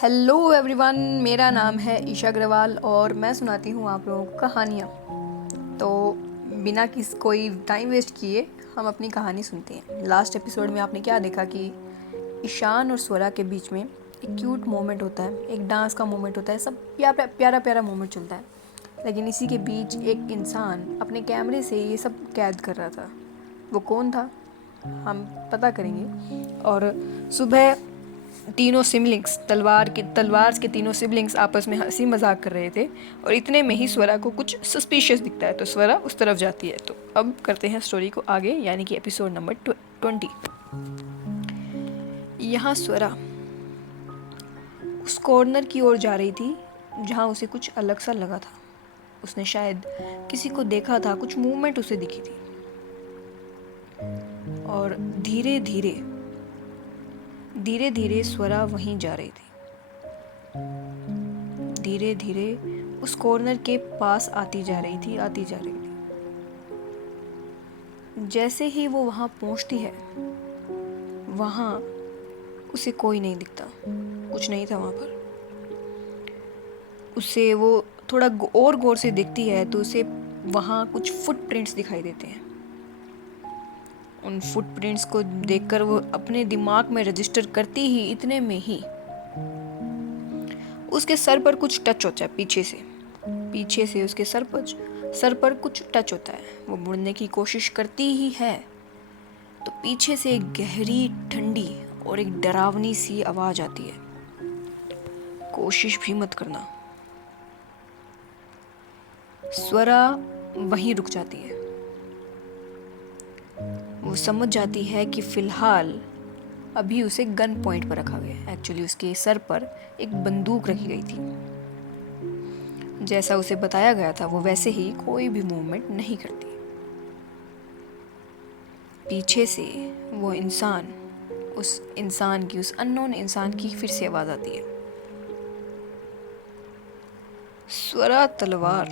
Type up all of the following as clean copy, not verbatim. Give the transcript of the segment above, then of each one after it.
Hello everyone, मेरा नाम है ईशा अग्रवाल और मैं सुनाती हूँ आप लोगों को कहानियाँ। तो बिना कोई टाइम वेस्ट किए हम अपनी कहानी सुनते हैं। लास्ट एपिसोड में आपने क्या देखा कि ईशान और स्वरा के बीच में एक क्यूट मोमेंट होता है, एक डांस का मोमेंट होता है, सब प्यारा प्यारा प्यारा मोमेंट चलता है। लेकिन इसी के बीच एक इंसान अपने कैमरे से ये सब कैद कर रहा था। वो कौन था हम पता करेंगे। और सुबह तीनों सिबलिंग्स तलवार के तीनों सिबलिंग्स आपस में हंसी मजाक कर रहे थे और इतने में ही स्वरा को कुछ सस्पिशियस दिखता है, तो स्वरा उस तरफ जाती है। तो अब करते हैं स्टोरी को आगे, यानी कि एपिसोड नंबर 20। यहाँ स्वरा उस कॉर्नर की ओर जा रही थी जहाँ उसे कुछ अलग सा लगा था। उसने शायद किसी को देखा था, कुछ मूवमेंट उसे दिखी थी। और धीरे धीरे धीरे धीरे स्वरा वहीं जा रही थी। धीरे धीरे उस कॉर्नर के पास आती जा रही थी। जैसे ही वो वहाँ पहुँचती है, वहाँ उसे कोई नहीं दिखता, कुछ नहीं था वहाँ पर। उसे वो थोड़ा और गौर से देखती है तो उसे वहाँ कुछ फुटप्रिंट्स दिखाई देते हैं। उन फुटप्रिंट्स को देखकर वो अपने दिमाग में रजिस्टर करती ही इतने में ही उसके सर पर कुछ टच होता है। पीछे से उसके सर पर कुछ टच होता है। वो मुड़ने की कोशिश करती ही है तो पीछे से एक गहरी, ठंडी और एक डरावनी सी आवाज आती है, कोशिश भी मत करना। स्वरा वहीं रुक जाती है। वो समझ जाती है कि फिलहाल अभी उसे गन पॉइंट पर रखा गया। एक्चुअली उसके सर पर एक बंदूक रखी गई थी। जैसा उसे बताया गया था वो वैसे ही कोई भी मूवमेंट नहीं करती। पीछे से उस अननोन इंसान की फिर से आवाज आती है, स्वरा तलवार,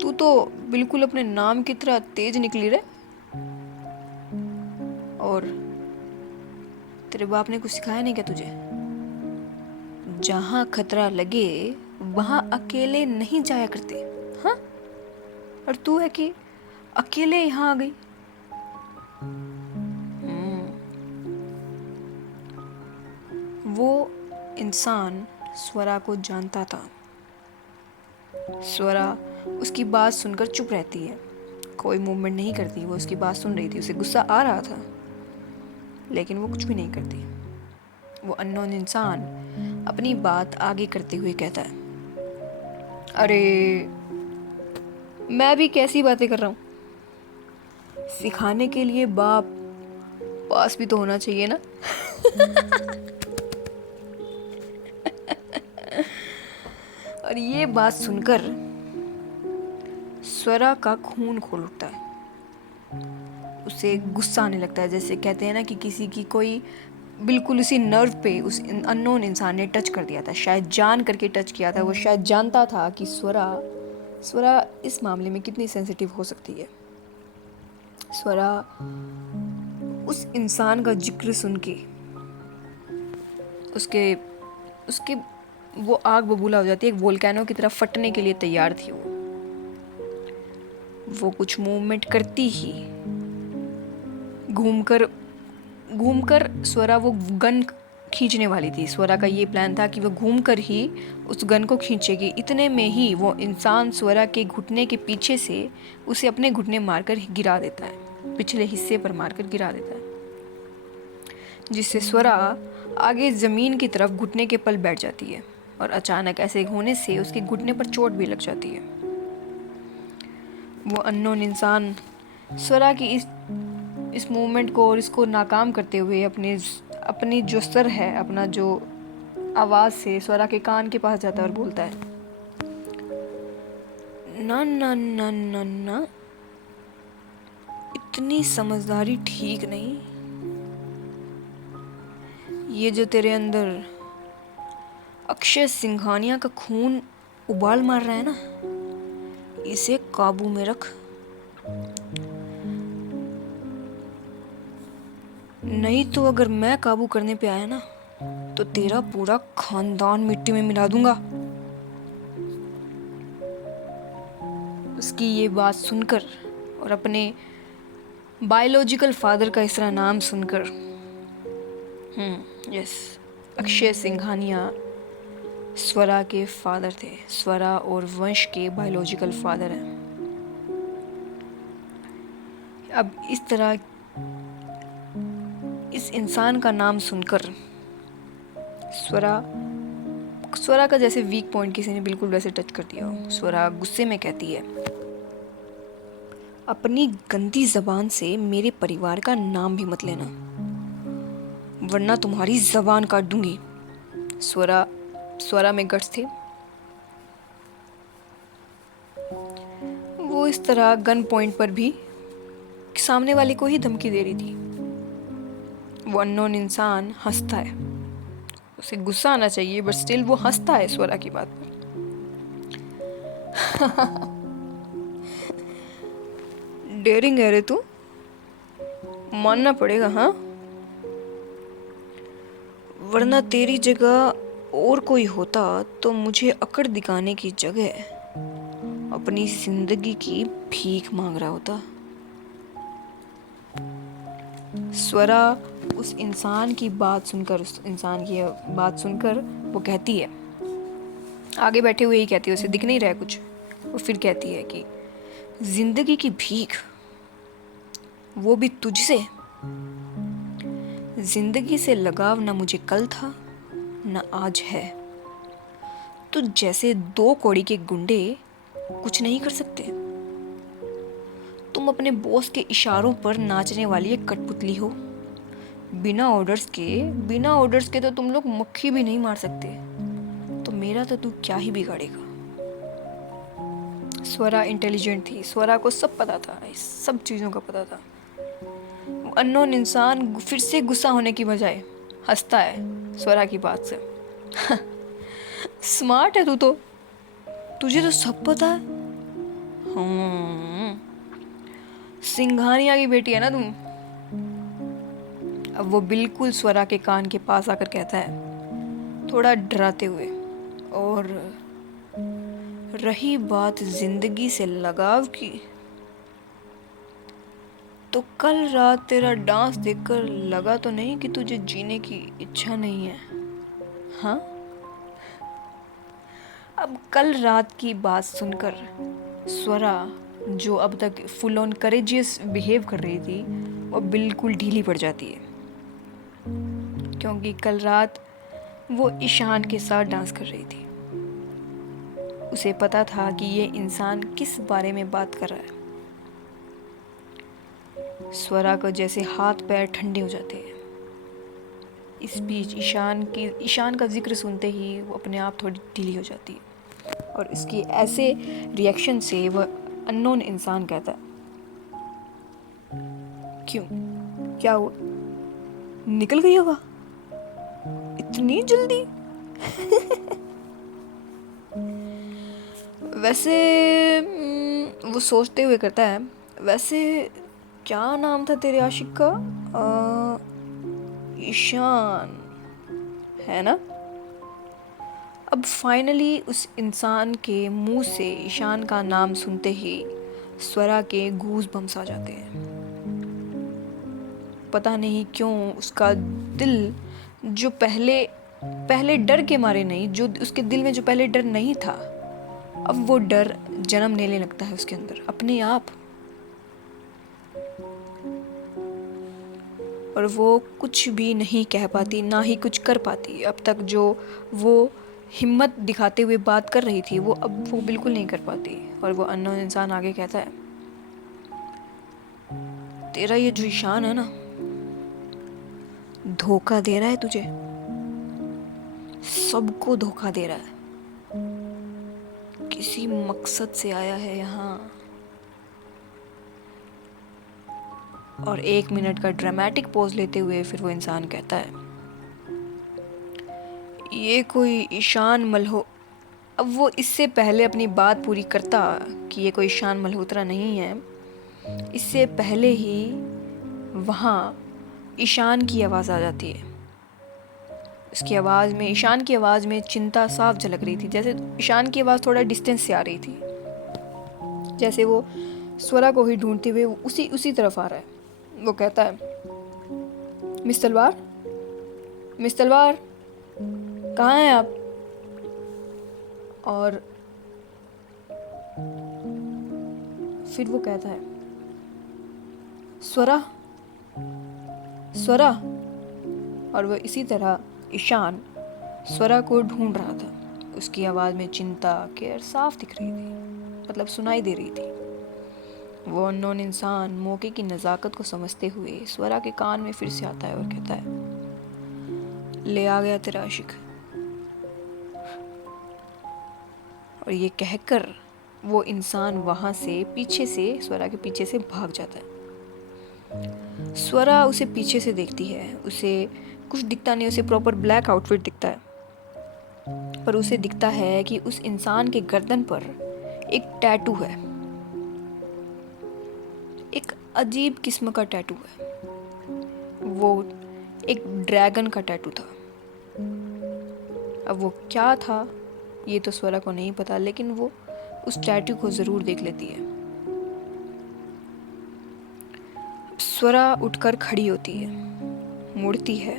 तू तो बिल्कुल अपने नाम की तरह तेज निकली रे। और तेरे बाप ने कुछ सिखाया नहीं क्या तुझे? जहां खतरा लगे वहां अकेले नहीं जाया करते। हाँ, और तू है कि अकेले यहाँ आ गई। वो इंसान स्वरा को जानता था। स्वरा उसकी बात सुनकर चुप रहती है, कोई मूवमेंट नहीं करती। वो उसकी बात सुन रही थी, उसे गुस्सा आ रहा था लेकिन वो कुछ भी नहीं करती। वो अननोन इंसान अपनी बात आगे करते हुए कहता है, अरे मैं भी कैसी बातें कर रहा हूँ, सिखाने के लिए बाप पास भी तो होना चाहिए ना। और ये बात सुनकर स्वरा का खून खोल उठता है। उसे गुस्सा आने लगता है। जैसे कहते हैं ना कि किसी की कोई बिल्कुल उसी नर्व पे उस अननोन इंसान ने टच कर दिया था, शायद जान करके टच किया था। वो शायद जानता था कि स्वरा इस मामले में कितनी सेंसिटिव हो सकती है। स्वरा उस इंसान का जिक्र सुन के उसके उसके वो आग बबूला हो जाती है, एक वोल्केनो की तरह फटने के लिए तैयार थी। वो कुछ मूवमेंट करती ही घूमकर स्वरा वो गन खींचने वाली थी। स्वरा का ये प्लान था कि वो घूमकर ही उस गन को खींचेगी। इतने में ही वो इंसान स्वरा के घुटने के पीछे से उसे अपने घुटने मारकर गिरा देता है, पिछले हिस्से पर मारकर गिरा देता है, जिससे स्वरा आगे ज़मीन की तरफ घुटने के पल बैठ जाती है। और अचानक ऐसे होने से उसके घुटने पर चोट भी लग जाती है। वो अननोन इंसान स्वरा की इस मूवमेंट को और इसको नाकाम करते हुए अपनी जो सर है, अपना जो आवाज़ से स्वरा के कान के पास जाता है और बोलता है, ना ना ना ना ना, इतनी समझदारी ठीक नहीं। ये जो तेरे अंदर अक्षय सिंघानिया का खून उबाल मार रहा है ना, इसे काबू में रख, नहीं तो अगर मैं काबू करने पे आया ना तो तेरा पूरा खानदान मिट्टी में मिला दूंगा। उसकी ये बात सुनकर और अपने बायोलॉजिकल फादर का इस तरह नाम सुनकर, यस, अक्षय सिंघानिया स्वरा के फादर थे। स्वरा और वंश के बायोलॉजिकल फादर हैं। अब इस तरह इस इंसान का नाम सुनकर स्वरा का जैसे वीक पॉइंट किसी ने बिल्कुल वैसे टच कर दिया हो। स्वरा गुस्से में कहती है, अपनी गंदी जबान से मेरे परिवार का नाम भी मत लेना, वरना तुम्हारी जबान काट दूंगी। स्वरा में गट्स थे। वो इस तरह गन पॉइंट पर भी सामने वाले को ही धमकी दे रही थी। वो अननोन इंसान हंसता है। उसे गुस्सा आना चाहिए बट स्टिल वो हंसता है स्वरा की बात पर। डेयरिंग है रे तू, मानना पड़ेगा हाँ, वरना तेरी जगह और कोई होता तो मुझे अकड़ दिखाने की जगह अपनी जिंदगी की भीख मांग रहा होता। स्वरा उस इंसान की बात सुनकर वो कहती है, आगे बैठे हुए ही कहती है, उसे दिख नहीं रहा है कुछ। वो फिर कहती है कि जिंदगी की भीख, वो भी तुझसे। जिंदगी से लगाव ना मुझे कल था ना आज है। तो जैसे दो कौड़ी के गुंडे कुछ नहीं कर सकते, तुम अपने बॉस के इशारों पर नाचने वाली एक कठपुतली हो। बिना ऑर्डर्स के तो तुम लोग मक्खी भी नहीं मार सकते, तो मेरा तो तू क्या ही बिगाड़ेगा। स्वरा इंटेलिजेंट थी। स्वरा को सब पता था, इस सब चीज़ों का पता था। अननोन इंसान फिर से गुस्सा होने की बजाय हंसता है स्वरा की बात से। स्मार्ट है तू तो, तुझे तो सब पता है। सिंघानिया की बेटी है ना तुम। अब वो बिल्कुल स्वरा के कान के पास आकर कहता है, थोड़ा डराते हुए, और रही बात जिंदगी से लगाव की, तो कल रात तेरा डांस देखकर लगा तो नहीं कि तुझे जीने की इच्छा नहीं है, हाँ? अब कल रात की बात सुनकर स्वरा, जो अब तक फुल ऑन करेजियस बिहेव कर रही थी, वो बिल्कुल ढीली पड़ जाती है, क्योंकि कल रात वो ईशान के साथ डांस कर रही थी। उसे पता था कि ये इंसान किस बारे में बात कर रहा है। स्वरा को जैसे हाथ पैर ठंडे हो जाते हैं। इस बीच ईशान का जिक्र सुनते ही वो अपने आप थोड़ी ढीली हो जाती है, और इसकी ऐसे रिएक्शन से वह अननोन इंसान कहता है, क्यों, क्या हुआ, निकल गई हवा इतनी जल्दी? वैसे वो सोचते हुए कहता है, वैसे क्या नाम था तेरे आशिक का? ईशान, है ना? अब फाइनली उस इंसान के मुंह से ईशान का नाम सुनते ही स्वरा के गूज बम्स आ जाते हैं। पता नहीं क्यों उसका दिल, जो पहले डर के मारे नहीं, जो उसके दिल में जो पहले डर नहीं था, अब वो डर जन्म लेने लगता है उसके अंदर अपने आप। और वो कुछ भी नहीं कह पाती, ना ही कुछ कर पाती। अब तक जो वो हिम्मत दिखाते हुए बात कर रही थी, वो अब वो बिल्कुल नहीं कर पाती। और वो अननोन इंसान आगे कहता है, तेरा ये जो ईशान है ना, धोखा दे रहा है तुझे, सबको धोखा दे रहा है। किसी मकसद से आया है यहाँ। और 1 मिनट का ड्रामेटिक पोज लेते हुए फिर वो इंसान कहता है, ये कोई ईशान मल्हो। अब वो इससे पहले अपनी बात पूरी करता कि ये कोई ईशान मल्होत्रा नहीं है, इससे पहले ही वहाँ ईशान की आवाज़ आ जाती है, उसकी आवाज़ में, ईशान की आवाज़ में चिंता साफ झलक रही थी। जैसे ईशान की आवाज़ थोड़ा डिस्टेंस से आ रही थी, जैसे वो स्वरा को ही ढूंढते हुए उसी उसी तरफ आ रहा है। वो कहता है, मिस तलवार, मिस तलवार, कहाँ हैं आप? और फिर वो कहता है, स्वरा, स्वरा। और वो इसी तरह ईशान स्वरा को ढूंढ रहा था। उसकी आवाज़ में चिंता, केयर साफ दिख रही थी, मतलब सुनाई दे रही थी। वो अननोन इंसान मौके की नज़ाकत को समझते हुए स्वरा के कान में फिर से आता है और कहता है, ले आ गया तेरा आशिक। और ये कहकर वो इंसान वहाँ से पीछे से, स्वरा के पीछे से भाग जाता है। स्वरा उसे पीछे से देखती है। उसे कुछ दिखता नहीं, उसे प्रॉपर ब्लैक आउटफिट दिखता है, पर उसे दिखता है कि उस इंसान के गर्दन पर एक टैटू है। एक अजीब किस्म का टैटू है। वो एक ड्रैगन का टैटू था। अब वो क्या था ये तो स्वरा को नहीं पता, लेकिन वो उस टैटू को ज़रूर देख लेती है। स्वरा उठकर खड़ी होती है, मुड़ती है।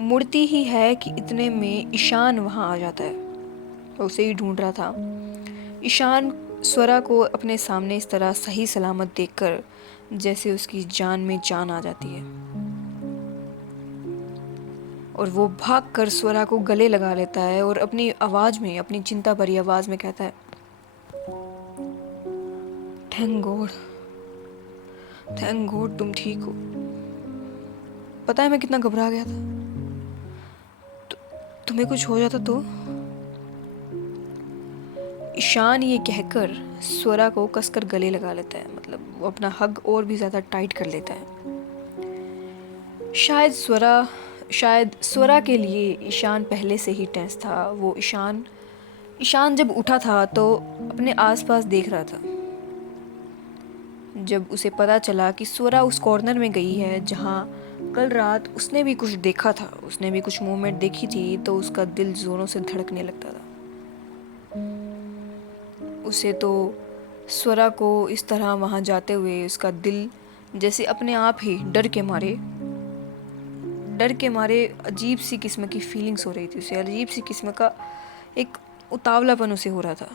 मुड़ती ही है कि इतने में ईशान वहाँ आ जाता है। वो उसे ही ढूंढ रहा था। ईशान स्वरा को अपने सामने इस तरह सही सलामत देखकर जैसे उसकी जान में जान आ जाती है, और वो भागकर स्वरा को गले लगा लेता है और अपनी आवाज़ में, अपनी चिंता भरी आवाज़ में कहता है, थैंक गॉड, थैंक गॉड तुम ठीक हो। पता है मैं कितना घबरा गया था। तुम्हें कुछ हो जाता तो? ईशान ये कहकर स्वरा को कसकर गले लगा लेता है, मतलब वो अपना हग और भी ज़्यादा टाइट कर लेता है। शायद स्वरा के लिए ईशान पहले से ही टेंस था। वो ईशान जब उठा था तो अपने आसपास देख रहा था। जब उसे पता चला कि स्वरा उस कॉर्नर में गई है जहाँ कल रात उसने भी कुछ देखा था, उसने भी कुछ मूवमेंट देखी थी, तो उसका दिल जोरों से धड़कने लगता था। उसे तो स्वरा को इस तरह वहाँ जाते हुए उसका दिल जैसे अपने आप ही डर के मारे अजीब सी किस्म की फीलिंग्स हो रही थी उसे। अजीब सी किस्म का एक उतावलापन उसे हो रहा था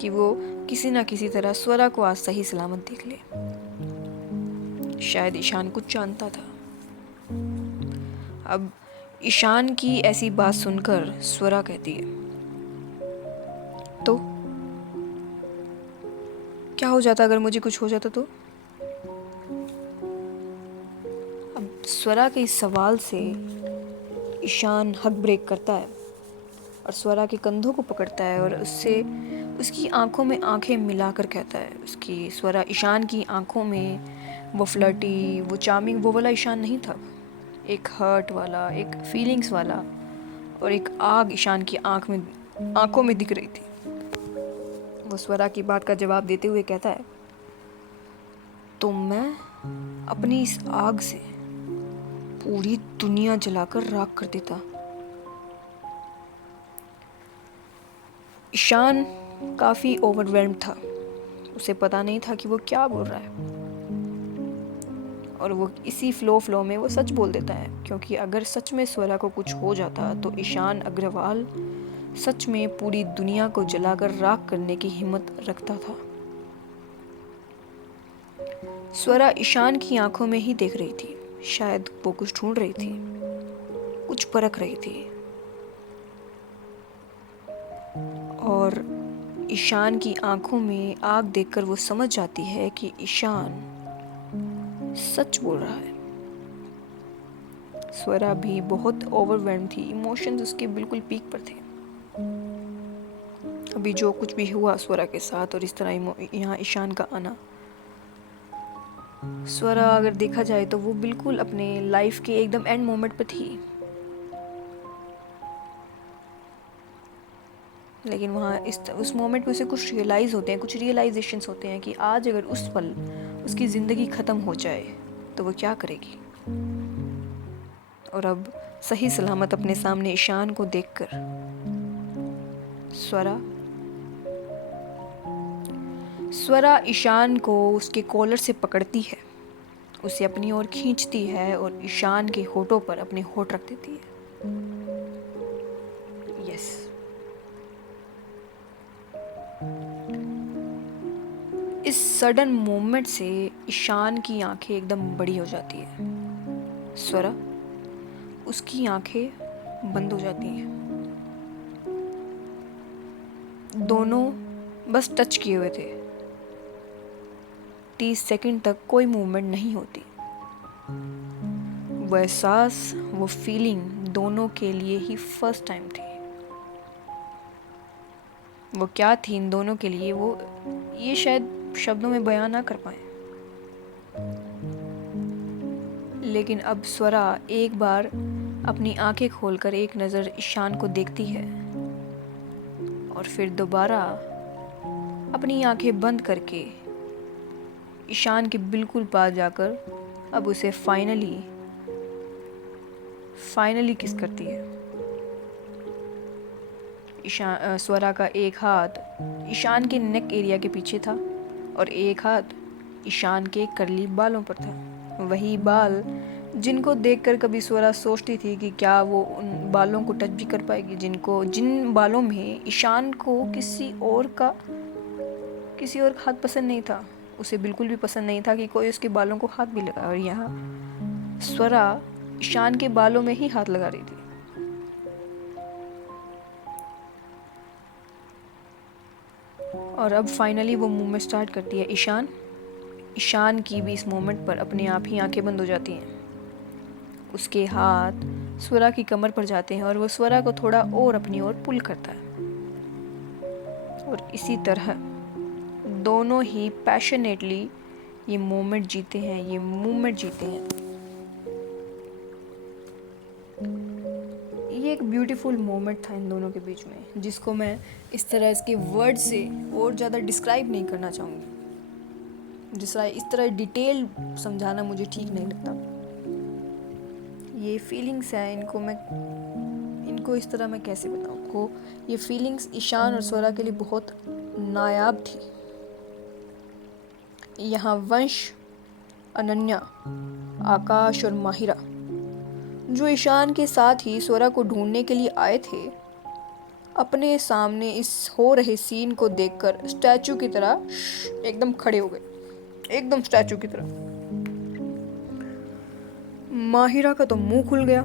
कि वो किसी ना किसी तरह स्वरा को आज सही सलामत देख ले। शायद ईशान कुछ जानता था। अब ईशान की ऐसी बात सुनकर स्वरा कहती है, तो क्या हो जाता अगर मुझे कुछ हो जाता तो? अब स्वरा के इस सवाल से ईशान हक ब्रेक करता है और स्वरा के कंधों को पकड़ता है और उससे उसकी आंखों में आंखें मिलाकर कहता है। उसकी स्वरा ईशान की आंखों में वो फ्लर्टी, वो चार्मिंग, वो वाला ईशान नहीं था। एक हर्ट वाला, एक फीलिंग्स वाला और एक आग ईशान की आंखों में दिख रही थी। वो स्वरा की बात का जवाब देते हुए कहता है, तो मैं अपनी इस आग से पूरी दुनिया जलाकर राख कर देता। ईशान काफ़ी ओवरवेल्म्ड था। उसे पता नहीं था कि वो क्या बोल रहा है, और वो इसी फ्लो में वो सच बोल देता है, क्योंकि अगर सच में स्वरा को कुछ हो जाता तो ईशान अग्रवाल सच में पूरी दुनिया को जलाकर राख करने की हिम्मत रखता था। स्वरा ईशान की आंखों में ही देख रही थी। शायद वो कुछ ढूंढ रही थी, कुछ परख रही थी, और ईशान की आंखों में आग देखकर वो समझ जाती है कि ईशान सच बोल रहा है। स्वरा भी बहुत ओवरवेल्म थी, इमोशंस उसके बिल्कुल पीक पर थे। अभी जो कुछ भी हुआ स्वरा के साथ और इस तरह यहाँ ईशान का आना, स्वरा अगर देखा जाए तो वो बिल्कुल अपने लाइफ के एकदम एंड मोमेंट पर थी। लेकिन वहाँ उस मोमेंट में उसे कुछ रियलाइज़ होते हैं, कुछ रियलाइजेशंस होते हैं कि आज अगर उस पल उसकी ज़िंदगी ख़त्म हो जाए तो वो क्या करेगी। और अब सही सलामत अपने सामने ईशान को देखकर स्वरा ईशान को उसके कॉलर से पकड़ती है, उसे अपनी ओर खींचती है और ईशान के होठों पर अपने होठ रख देती है। यस, इस सडन मोमेंट से ईशान की आंखें एकदम बड़ी हो जाती है। स्वरा, उसकी आंखें बंद हो जाती हैं। दोनों बस टच किए हुए थे। 30 सेकंड तक कोई मूवमेंट नहीं होती। वह एहसास, वो फीलिंग दोनों के लिए ही फर्स्ट टाइम थी। वो क्या थी इन दोनों के लिए, वो ये शायद शब्दों में बयां ना कर पाए। लेकिन अब स्वरा एक बार अपनी आंखें खोलकर एक नज़र ईशान को देखती है और फिर दोबारा अपनी आंखें बंद करके ईशान के बिल्कुल पास जाकर अब उसे फाइनली किस करती है। स्वरा का एक हाथ ईशान के नेक एरिया के पीछे था और एक हाथ ईशान के कर्ली बालों पर था। वही बाल जिनको देखकर कभी स्वरा सोचती थी कि क्या वो उन बालों को टच भी कर पाएगी, जिन बालों में ईशान को किसी और का हाथ पसंद नहीं था। उसे बिल्कुल भी पसंद नहीं था कि कोई उसके बालों को हाथ भी लगाए, और यहाँ स्वरा ईशान के बालों में ही हाथ लगा रही थी। और अब फाइनली वो मूवमेंट स्टार्ट करती है। ईशान की भी इस मोमेंट पर अपने आप ही आंखें बंद हो जाती हैं। उसके हाथ स्वरा की कमर पर जाते हैं और वो स्वरा को थोड़ा और अपनी ओर पुल करता है। और इसी तरह दोनों ही पैशनेटली ये मूवमेंट जीते हैं। ये एक ब्यूटीफुल मोमेंट था इन दोनों के बीच में, जिसको मैं इस तरह इसके वर्ड से और ज़्यादा डिस्क्राइब नहीं करना चाहूँगी। इस तरह डिटेल समझाना मुझे ठीक नहीं लगता। ये फीलिंग्स हैं, इनको इस तरह मैं कैसे बताऊँ आपको। ये फीलिंग्स ईशान और स्वरा के लिए बहुत नायाब थी। यहाँ वंश, अनन्या, आकाश और माहिरा, जो ईशान के साथ ही स्वरा को ढूंढने के लिए आए थे, अपने सामने इस हो रहे सीन को देखकर स्टैचू की तरह एकदम खड़े हो गए, एकदम स्टैचू की तरह। माहिरा का तो मुंह खुल गया।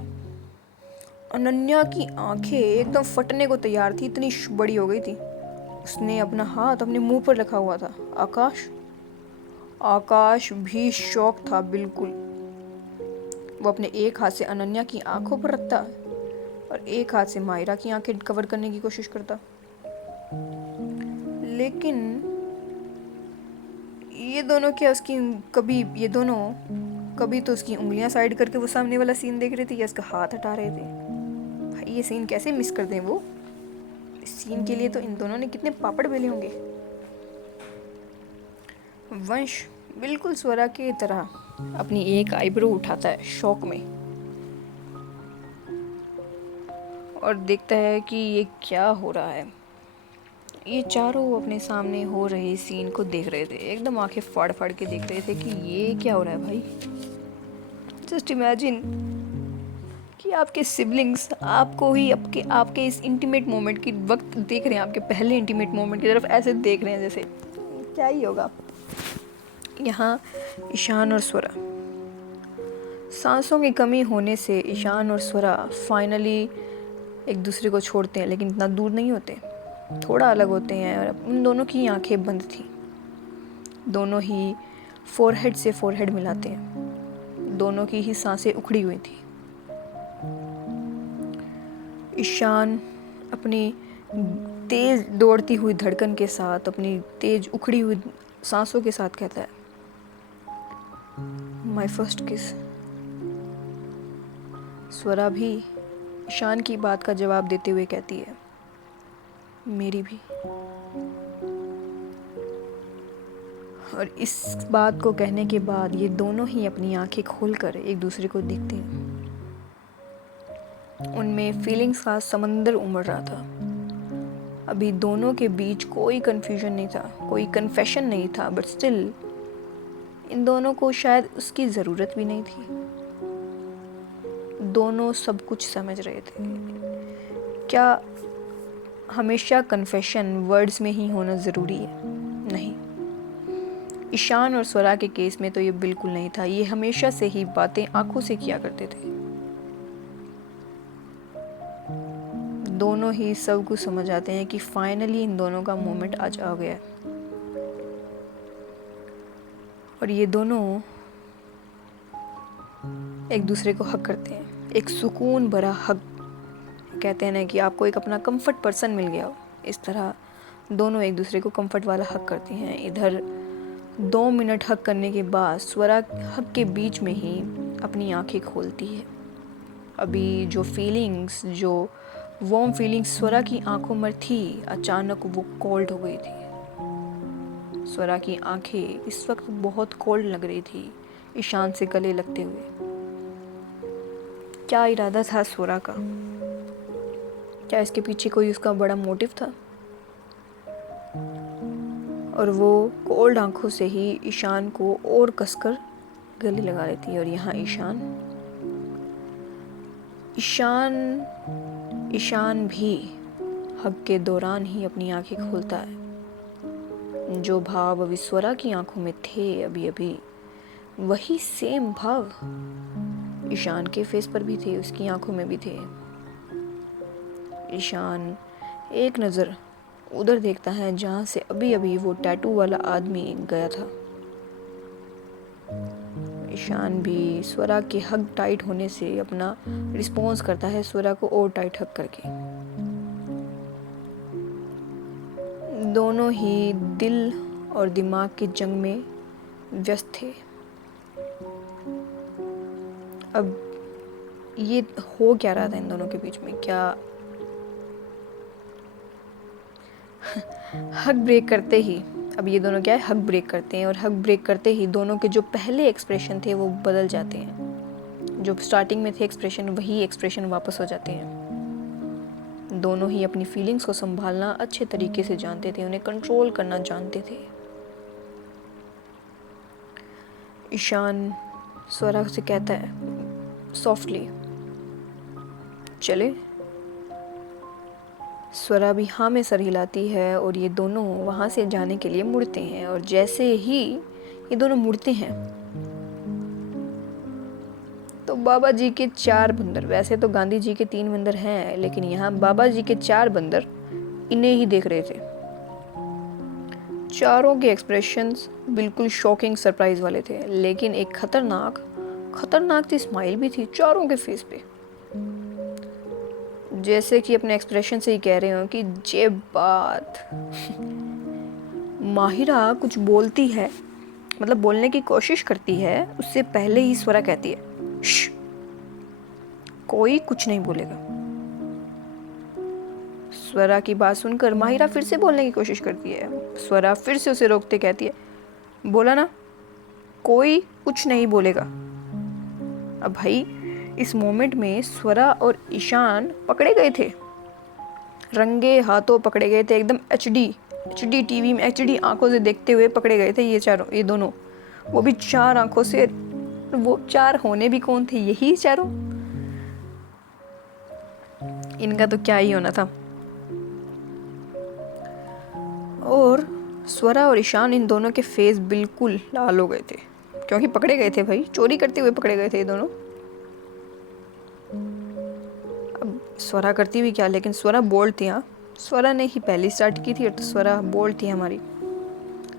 अनन्या की आंखें एकदम फटने को तैयार थी, इतनी बड़ी हो गई थी। उसने अपना हाथ अपने मुंह पर रखा हुआ था। आकाश भी शॉक था बिल्कुल। वो अपने एक हाथ से अनन्या की आंखों पर रखता और एक हाथ से माहिरा की आंखें कवर करने की कोशिश करता। लेकिन ये दोनों कभी तो उसकी उंगलियां साइड करके वो सामने वाला सीन देख रहे थे या उसका हाथ हटा रहे थे। भाई ये सीन कैसे मिस कर दें वो। इस सीन के लिए तो इन दोनों ने कितने पापड़ बेले होंगे। वंश बिल्कुल स्वरा की तरह अपनी एक आईब्रो उठाता है शौक में और देखता है कि ये क्या हो रहा है। ये चारों अपने सामने हो रहे सीन को देख रहे थे, एकदम आंखें फाड़ फाड़ के देख रहे थे कि ये क्या हो रहा है भाई। जस्ट इमेजिन कि आपके सिबलिंग्स आपको ही आपके इस इंटीमेट मोमेंट की वक्त देख रहे हैं, आपके पहले इंटीमेट मोमेंट की तरफ ऐसे देख रहे हैं जैसे क्या ही होगा। यहाँ ईशान और स्वरा, सांसों की कमी होने से ईशान और स्वरा फाइनली एक दूसरे को छोड़ते हैं, लेकिन इतना दूर नहीं होते, थोड़ा अलग होते हैं। और उन दोनों की आंखें बंद थी। दोनों ही फोरहेड से फोरहेड मिलाते हैं। दोनों की ही सांसें उखड़ी हुई थी। ईशान अपनी तेज दौड़ती हुई धड़कन के साथ, अपनी तेज उखड़ी हुई सांसों के साथ कहता है, माय फर्स्ट किस। स्वरा भी ईशान की बात का जवाब देते हुए कहती है, मेरी भी। और इस बात को कहने के बाद ये दोनों ही अपनी आंखें खोलकर एक दूसरे को देखते हैं। उनमें फीलिंग्स का समंदर उमड़ रहा था। अभी दोनों के बीच कोई कन्फ्यूजन नहीं था, कोई कन्फेशन नहीं था, बट स्टिल इन दोनों को शायद उसकी ज़रूरत भी नहीं थी। दोनों सब कुछ समझ रहे थे। क्या हमेशा कन्फेशन वर्ड्स में ही होना ज़रूरी है? नहीं। ईशान और स्वरा के केस में तो ये बिल्कुल नहीं था। ये हमेशा से ही बातें आंखों से किया करते थे। दोनों ही सब कुछ समझ आते हैं कि फाइनली इन दोनों का मोमेंट आज आ गया है। और ये दोनों एक दूसरे को हक करते हैं, एक सुकून भरा हक। कहते हैं ना कि आपको एक अपना कंफर्ट पर्सन मिल गया हो, इस तरह दोनों एक दूसरे को कंफर्ट वाला हक करती हैं। इधर 2 मिनट हक करने के बाद स्वरा हक के बीच में ही अपनी आंखें खोलती है। अभी जो फीलिंग्स, जो वार्म फीलिंग्स स्वरा की आंखों में थी, अचानक वो कोल्ड हो गई थी। स्वरा की आंखें इस वक्त बहुत कोल्ड लग रही थी ईशान से गले लगते हुए। क्या इरादा था स्वरा का? क्या इसके पीछे कोई उसका बड़ा मोटिव था? और वो कोल्ड आंखों से ही ईशान को और कसकर गले लगा लेती है। और यहाँ ईशान भी हक के दौरान ही अपनी आंखें खोलता है। जो भाव अभी स्वरा की आंखों में थे अभी वही सेम भाव ईशान के फेस पर भी थे, उसकी आंखों में भी थे। ईशान एक नज़र उधर देखता है जहाँ से अभी वो टैटू वाला आदमी गया था। ईशान भी स्वरा के हग टाइट होने से अपना रिस्पॉन्स करता है, स्वरा को और टाइट हग करके। दोनों ही दिल और दिमाग की जंग में व्यस्त थे। अब ये हो क्या रहा था इन दोनों के बीच में? क्या हग ब्रेक करते ही, अब ये दोनों क्या है, हग ब्रेक करते हैं, और हग ब्रेक करते ही दोनों के जो पहले एक्सप्रेशन थे वो बदल जाते हैं। जो स्टार्टिंग में थे एक्सप्रेशन, वही एक्सप्रेशन वापस हो जाते हैं। दोनों ही अपनी फीलिंग्स को संभालना अच्छे तरीके से जानते थे, उन्हें कंट्रोल करना जानते थे। ईशान स्वरा से कहता है सॉफ्टली, चले। स्वरा भी हाँ में सर हिलाती है और ये दोनों वहाँ से जाने के लिए मुड़ते हैं। और जैसे ही ये दोनों मुड़ते हैं तो बाबा जी के 4 बंदर, वैसे तो गांधी जी के 3 बंदर हैं, लेकिन यहाँ बाबा जी के 4 बंदर इन्हें ही देख रहे थे। चारों के एक्सप्रेशंस बिल्कुल शॉकिंग सरप्राइज वाले थे, लेकिन एक खतरनाक सी स्माइल भी थी चारों के फेस पे। जैसे कि अपने एक्सप्रेशन से ही कह रहे हो कि ये बात माहिरा कुछ बोलती है, मतलब बोलने की कोशिश करती है, उससे पहले ही स्वरा कहती है श्श, कोई कुछ नहीं बोलेगा। स्वरा की बात सुनकर माहिरा फिर से बोलने की कोशिश करती है। स्वरा फिर से उसे रोकते कहती है, बोला ना कोई कुछ नहीं बोलेगा। अब भाई इस मोमेंट में स्वरा और ईशान पकड़े गए थे, रंगे हाथों पकड़े गए थे, एकदम एचडी टीवी में एचडी आंखों से देखते हुए पकड़े गए थे ये दोनों, वो भी 4 आंखों से। वो 4 होने भी कौन थे? यही चारों। इनका तो क्या ही होना था। और स्वरा और ईशान, इन दोनों के फेस बिल्कुल लाल हो गए थे, क्योंकि पकड़े गए थे भाई, चोरी करते हुए पकड़े गए थे ये दोनों। अब स्वरा करती हुई क्या, लेकिन स्वरा बोल्ड थी। हाँ, स्वरा ने ही पहली स्टार्ट की थी, और तो स्वरा बोल्ड थी हमारी।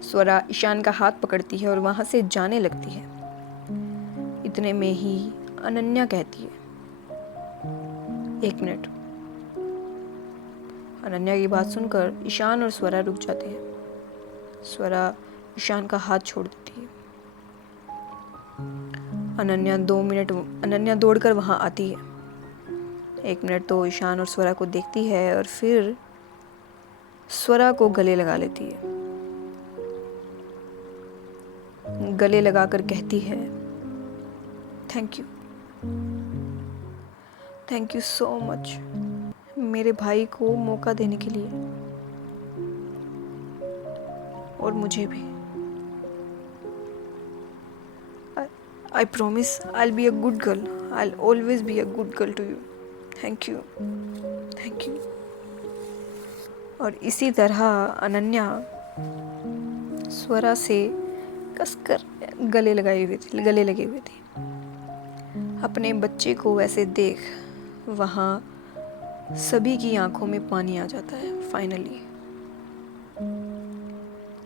स्वरा ईशान का हाथ पकड़ती है और वहाँ से जाने लगती है। इतने में ही अनन्या कहती है 1 मिनट। अनन्या की बात सुनकर ईशान और स्वरा रुक जाते हैं। स्वरा ईशान का हाथ छोड़ देती है। अनन्या दौड़कर वहाँ आती है। 1 मिनट तो ईशान और स्वरा को देखती है और फिर स्वरा को गले लगा लेती है। गले लगाकर कहती है थैंक यू सो मच मेरे भाई को मौका देने के लिए, और मुझे भी। I promise I will be a good girl, I will always be a good girl to you. Thank you, thank you. और इसी तरह अनन्या स्वरा से कसकर गले लगे हुए थे। अपने बच्चे को वैसे देख वहाँ सभी की आंखों में पानी आ जाता है फाइनली,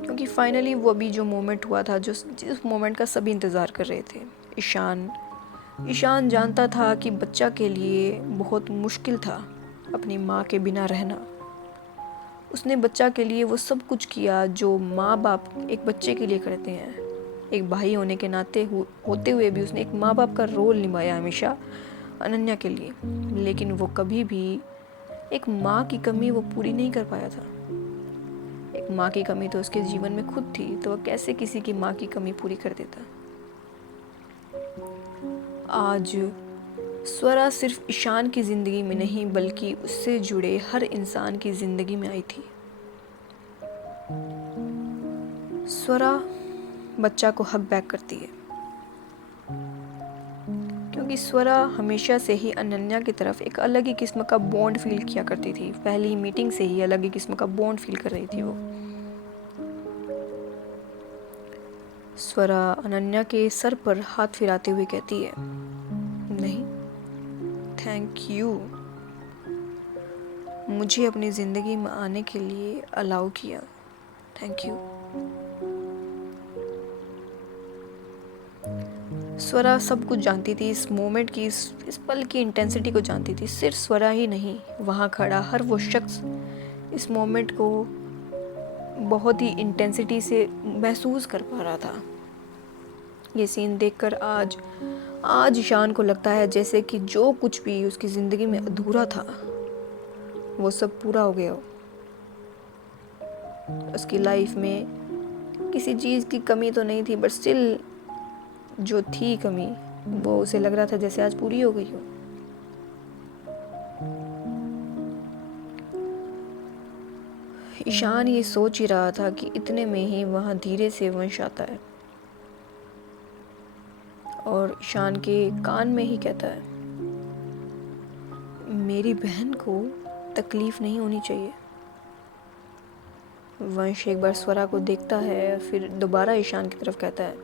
क्योंकि फाइनली वो अभी जो मोमेंट हुआ था, जिस मोमेंट का सभी इंतज़ार कर रहे थे। ईशान जानता था कि बच्चा के लिए बहुत मुश्किल था अपनी माँ के बिना रहना। उसने बच्चा के लिए वो सब कुछ किया जो माँ बाप एक बच्चे के लिए करते हैं। एक भाई होने के नाते होते हुए भी उसने एक माँ बाप का रोल निभाया हमेशा अनन्या के लिए, लेकिन वो कभी भी एक माँ की कमी वो पूरी नहीं कर पाया था। एक माँ की कमी तो उसके जीवन में खुद थी, तो वह कैसे किसी की माँ की कमी पूरी कर देता। आज स्वरा सिर्फ ईशान की ज़िंदगी में नहीं बल्कि उससे जुड़े हर इंसान की ज़िंदगी में आई थी। स्वरा बच्चा को हग बैक करती है, क्योंकि स्वरा हमेशा से ही अनन्या की तरफ एक अलग ही किस्म का बॉन्ड फील किया करती थी। पहली मीटिंग से ही अलग ही किस्म का बॉन्ड फील कर रही थी वो। स्वरा अनन्या के सर पर हाथ फिराते हुए कहती है, नहीं, थैंक यू, मुझे अपनी ज़िंदगी में आने के लिए अलाउ किया, थैंक यू। स्वरा सब कुछ जानती थी, इस मोमेंट की, इस पल की इंटेंसिटी को जानती थी। सिर्फ स्वरा ही नहीं, वहाँ खड़ा हर वो शख्स इस मोमेंट को बहुत ही इंटेंसिटी से महसूस कर पा रहा था। ये सीन देखकर आज ईशान को लगता है जैसे कि जो कुछ भी उसकी ज़िंदगी में अधूरा था वो सब पूरा हो गया हो। उसकी लाइफ में किसी चीज़ की कमी तो नहीं थी, बट स्टिल जो थी कमी वो उसे लग रहा था जैसे आज पूरी हो गई हो। ईशान ये सोच ही रहा था कि इतने में ही वहाँ धीरे से वंश आता है और ईशान के कान में ही कहता है, मेरी बहन को तकलीफ नहीं होनी चाहिए। वंश एक बार स्वरा को देखता है, फिर दोबारा ईशान की तरफ कहता है,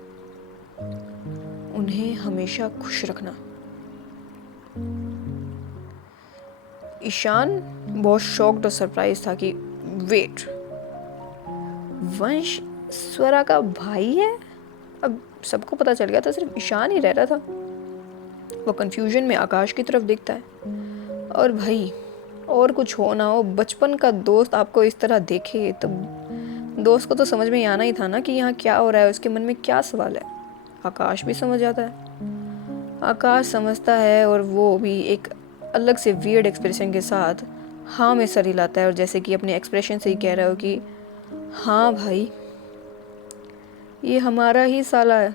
उन्हें हमेशा खुश रखना। ईशान बहुत शॉक्ड और सरप्राइज था कि वेट, वंश स्वरा का भाई है? अब सबको पता चल गया था, सिर्फ ईशान ही रह रहा था। वो कंफ्यूजन में आकाश की तरफ देखता है, और भाई और कुछ हो ना हो, बचपन का दोस्त आपको इस तरह देखे तो दोस्त को तो समझ में आना ही था ना कि यहाँ क्या हो रहा है, उसके मन में क्या सवाल है। आकाश भी समझ जाता है। आकाश समझता है और वो भी एक अलग से वियर्ड एक्सप्रेशन के साथ हाँ में सर हिलाता है, और जैसे कि अपने एक्सप्रेशन से ही कह रहा हो कि हाँ भाई, ये हमारा ही साला है।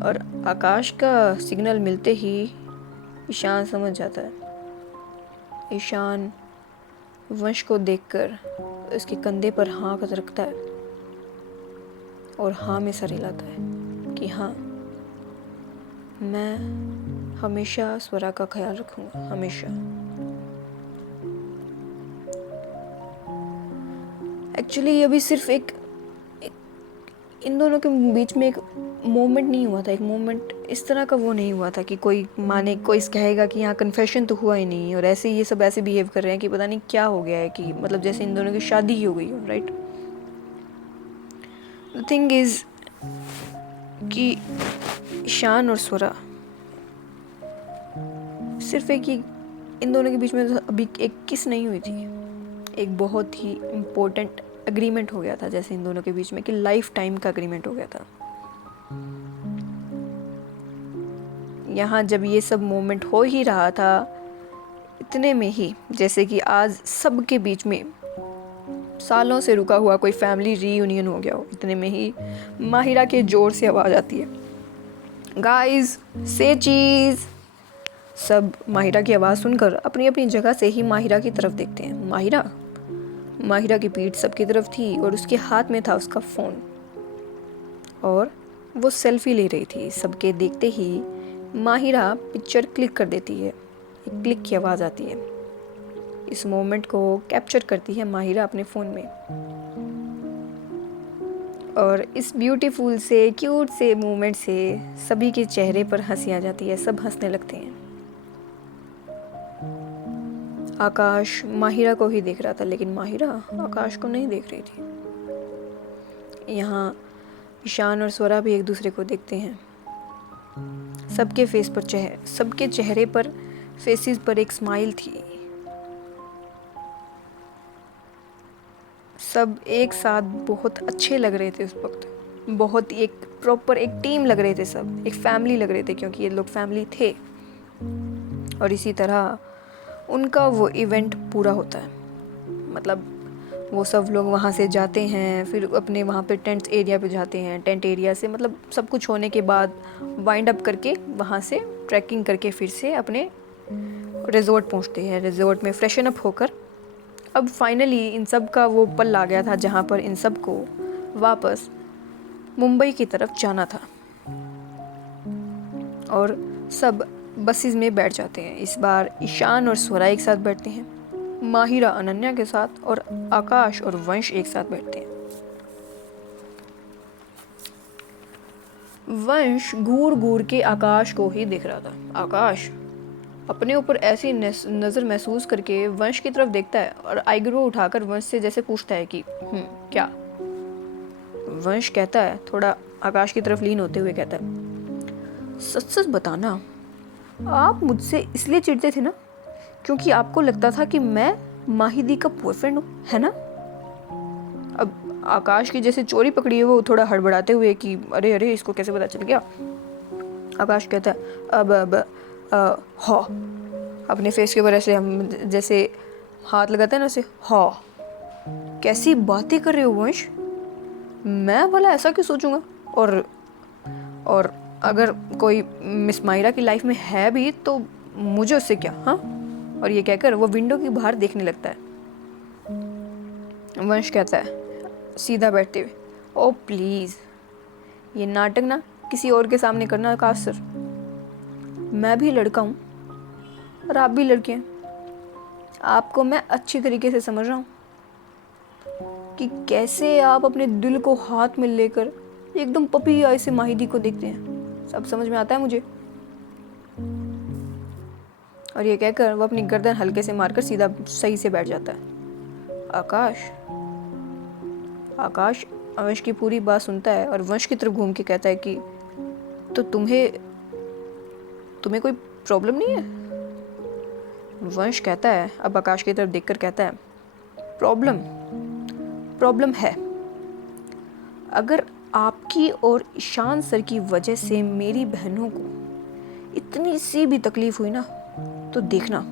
और आकाश का सिग्नल मिलते ही ईशान समझ जाता है। ईशान वंश को देखकर उसके कंधे पर हाथ रखता है और हाँ में सर हिलाता है कि हाँ, मैं हमेशा स्वरा का ख्याल रखूंगा, हमेशा। एक्चुअली ये भी सिर्फ एक इन दोनों के बीच में एक मोमेंट नहीं हुआ था, एक मोमेंट इस तरह का वो नहीं हुआ था कि कोई माने, कोई कहेगा कि यहाँ कन्फेशन तो हुआ ही नहीं, और ऐसे ये सब ऐसे बिहेव कर रहे हैं कि पता नहीं क्या हो गया है, कि मतलब जैसे इन दोनों की शादी ही हो गई हो, राइट। द थिंग इज कि ईशान और स्वरा सिर्फ एक ही, इन दोनों के बीच में अभी एक किस नहीं हुई थी, एक बहुत ही इम्पोर्टेंट एग्रीमेंट हो गया था, जैसे इन दोनों के बीच में कि लाइफ टाइम का एग्रीमेंट हो गया था। यहाँ जब ये सब मोमेंट हो ही रहा था, इतने में ही जैसे कि आज सबके बीच में सालों से रुका हुआ कोई फैमिली रीयूनियन हो गया हो, इतने में ही माहिरा के जोर से आवाज़ आती है, गाइस से चीज़। सब माहिरा की आवाज़ सुनकर अपनी अपनी जगह से ही माहिरा की तरफ देखते हैं। माहिरा माहिरा की पीठ सबकी तरफ थी और उसके हाथ में था उसका फ़ोन और वो सेल्फी ले रही थी। सबके देखते ही माहिरा पिक्चर क्लिक कर देती है। एक क्लिक की आवाज़ आती है। इस मोमेंट को कैप्चर करती है माहिरा अपने फ़ोन में और इस ब्यूटीफुल से क्यूट से मोमेंट से सभी के चेहरे पर हंसी आ जाती है। सब हंसने लगते हैं। आकाश माहिरा को ही देख रहा था लेकिन माहिरा आकाश को नहीं देख रही थी। यहाँ ईशान और स्वरा भी एक दूसरे को देखते हैं। सबके चेहरे पर फेसेस पर एक स्माइल थी। सब एक साथ बहुत अच्छे लग रहे थे उस वक्त। बहुत एक प्रॉपर एक टीम लग रहे थे। सब एक फैमिली लग रहे थे क्योंकि ये लोग फैमिली थे। और इसी तरह उनका वो इवेंट पूरा होता है। मतलब वो सब लोग वहाँ से जाते हैं, फिर अपने वहाँ पे टेंट एरिया पे जाते हैं। टेंट एरिया से मतलब सब कुछ होने के बाद वाइंड अप करके वहाँ से ट्रैकिंग करके फिर से अपने रिजॉर्ट पहुँचते हैं। रिजॉर्ट में फ्रेशन अप होकर अब फाइनली इन सब का वो पल आ गया था जहाँ पर इन सब को वापस मुंबई की तरफ जाना था और सब बसेस में बैठ जाते हैं। इस बार ईशान और स्वरा एक साथ बैठते हैं, माहिरा अनन्या के साथ और आकाश और वंश एक साथ बैठते हैं। वंश घूर घूर के आकाश को ही देख रहा था। आकाश अपने ऊपर ऐसी नज़र महसूस करके वंश की तरफ देखता है और आईब्रो उठाकर वंश से जैसे पूछता है कि क्या। वंश कहता है, थोड़ा आकाश की तरफ लीन होते हुए कहता है, सच सच बताना, आप मुझसे इसलिए चिढ़ते थे ना क्योंकि आपको लगता था कि मैं माहिदी का बॉयफ्रेंड हूँ, है ना। अब आकाश की जैसे चोरी पकड़ी है वो थोड़ा हड़बड़ाते हुए कि अरे अरे इसको कैसे पता चल गया। आकाश कहता है अब हाँ, अपने फेस के ऊपर ऐसे हम जैसे हाथ लगाते हैं ना ऐसे, हाँ कैसी बातें कर रहे हो वंश, मैं भला ऐसा क्यों सोचूंगा। और अगर कोई मिस मायरा की लाइफ में है भी तो मुझे उससे क्या। हाँ, और ये कहकर वो विंडो के बाहर देखने लगता है। वंश कहता है सीधा बैठते हुए, ओ प्लीज़ ये नाटक ना किसी और के सामने करना आकाश सर। मैं भी लड़का हूँ और आप भी लड़के हैं। आपको मैं अच्छी तरीके से समझ रहा हूँ कि कैसे आप अपने दिल को हाथ में लेकर एकदम पपी आई से माहिदी को देखते हैं। सब समझ में आता है मुझे। और ये कहकर वो अपनी गर्दन हल्के से मारकर सीधा सही से बैठ जाता है। आकाश वंश की पूरी बात सुनता है और वंश की तरफ घूम के कहता है कि तो तुम्हें कोई प्रॉब्लम नहीं है। वंश कहता है, अब आकाश की तरफ देखकर कहता है, प्रॉब्लम है। अगर आपकी और ईशान सर की वजह से मेरी बहनों को इतनी सी भी तकलीफ हुई ना तो देखना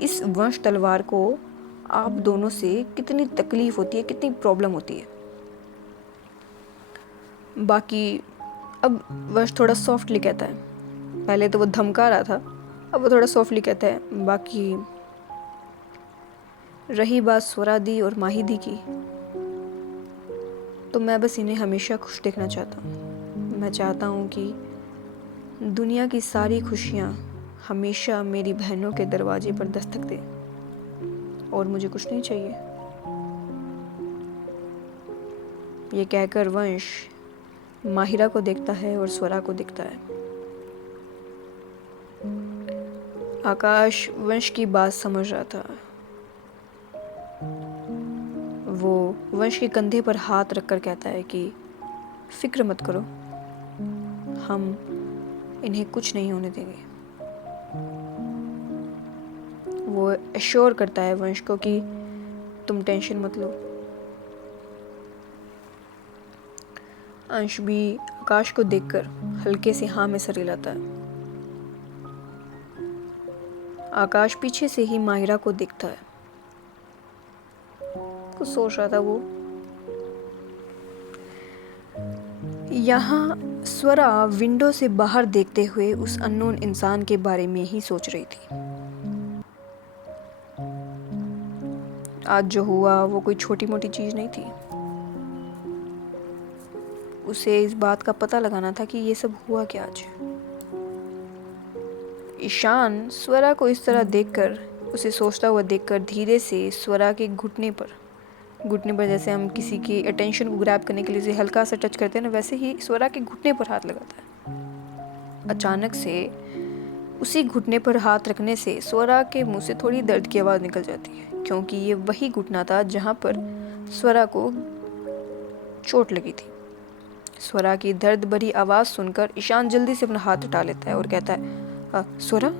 इस वंश तलवार को आप दोनों से कितनी तकलीफ होती है, कितनी प्रॉब्लम होती है। बाकी अब वंश थोड़ा सॉफ्टली कहता है, पहले तो वो धमका रहा था, अब वो थोड़ा सॉफ्टली कहता है, बाकी रही बात स्वरादी और माहिदी की, तो मैं बस इन्हें हमेशा खुश देखना चाहता हूँ। मैं चाहता हूँ कि दुनिया की सारी खुशियाँ हमेशा मेरी बहनों के दरवाजे पर दस्तक दे और मुझे कुछ नहीं चाहिए। ये कहकर वंश माहिरा को देखता है और स्वरा को देखता है। आकाश वंश की बात समझ रहा था। वो वंश के कंधे पर हाथ रखकर कहता है कि फिक्र मत करो, हम इन्हें कुछ नहीं होने देंगे। वो एश्योर करता है वंश को कि तुम टेंशन मत लो। अंश भी आकाश को देखकर हल्के से हाँ में सर हिलाता है। आकाश पीछे से ही माहिरा को देखता है। कुछ सोच रहा था वो। यहाँ स्वरा विंडो से बाहर देखते हुए उस अननोन इंसान के बारे में ही सोच रही थी। आज जो हुआ वो कोई छोटी मोटी चीज़ नहीं थी। उसे इस बात का पता लगाना था कि ये सब हुआ क्या आज। ईशान स्वरा को इस तरह देखकर, उसे सोचता हुआ देखकर धीरे से स्वरा के घुटने पर जैसे हम किसी की अटेंशन को ग्रैब करने के लिए उसे हल्का सा टच करते हैं ना, वैसे ही स्वरा के घुटने पर हाथ लगाता है। अचानक से उसी घुटने पर हाथ रखने से स्वरा के मुंह से थोड़ी दर्द की आवाज़ निकल जाती है, क्योंकि ये वही घुटना था जहाँ पर स्वरा को चोट लगी थी। स्वरा की दर्द भरी आवाज़ सुनकर ईशान जल्दी से अपना हाथ हटा लेता है और कहता है, स्वरा